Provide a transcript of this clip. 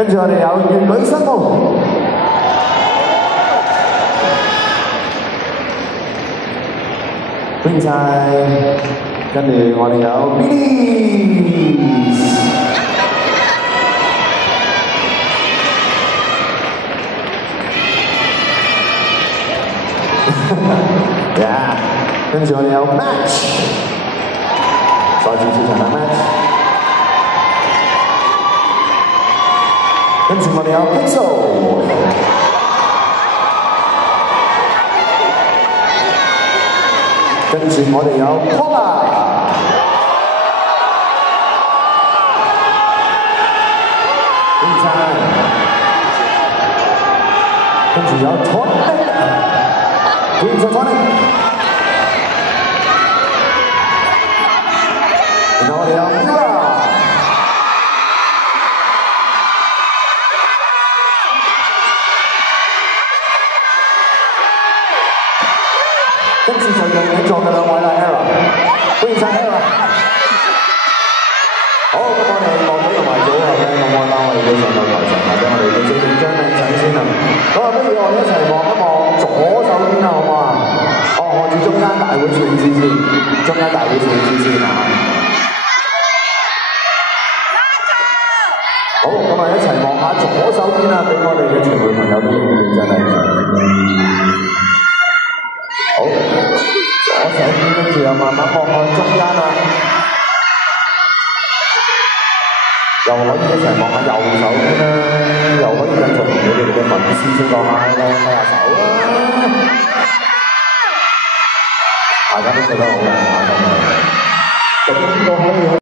跟住我哋有粵女新夢。歡迎晒，跟住我哋有 Billy。Yeah， 跟住我哋有 Match， 再次出場啦 Match。跟住我哋有 Pixel， 跟住我哋有 Paula， 歡迎晒，跟住有 Tony， 歡迎晒 Tony， 然後我哋有 Mira。跟住就用你做嘅兩位啦 ，Ella， 歡迎晒 Ella。好，咁我哋樂隊同埋組合咧，咁我哋都上到台上啦，俾我哋嘅正張靚仔先啊。咁啊，不如我哋一齊望一望左手邊啊，好唔好啊？哦，看住中間大會攝影師先，中間大會攝影師先啊。好，咁啊一齊望下左手邊啊，俾我哋嘅傳媒朋友都認認真係。好，左手邊跟住又慢慢望向中間啦，又可以一齊望下右手邊啦，又可以繼續同你哋嘅粉絲先講嗨啦，揮下手啦，大家都覺得好靚啊，咁啊，咁應該可以。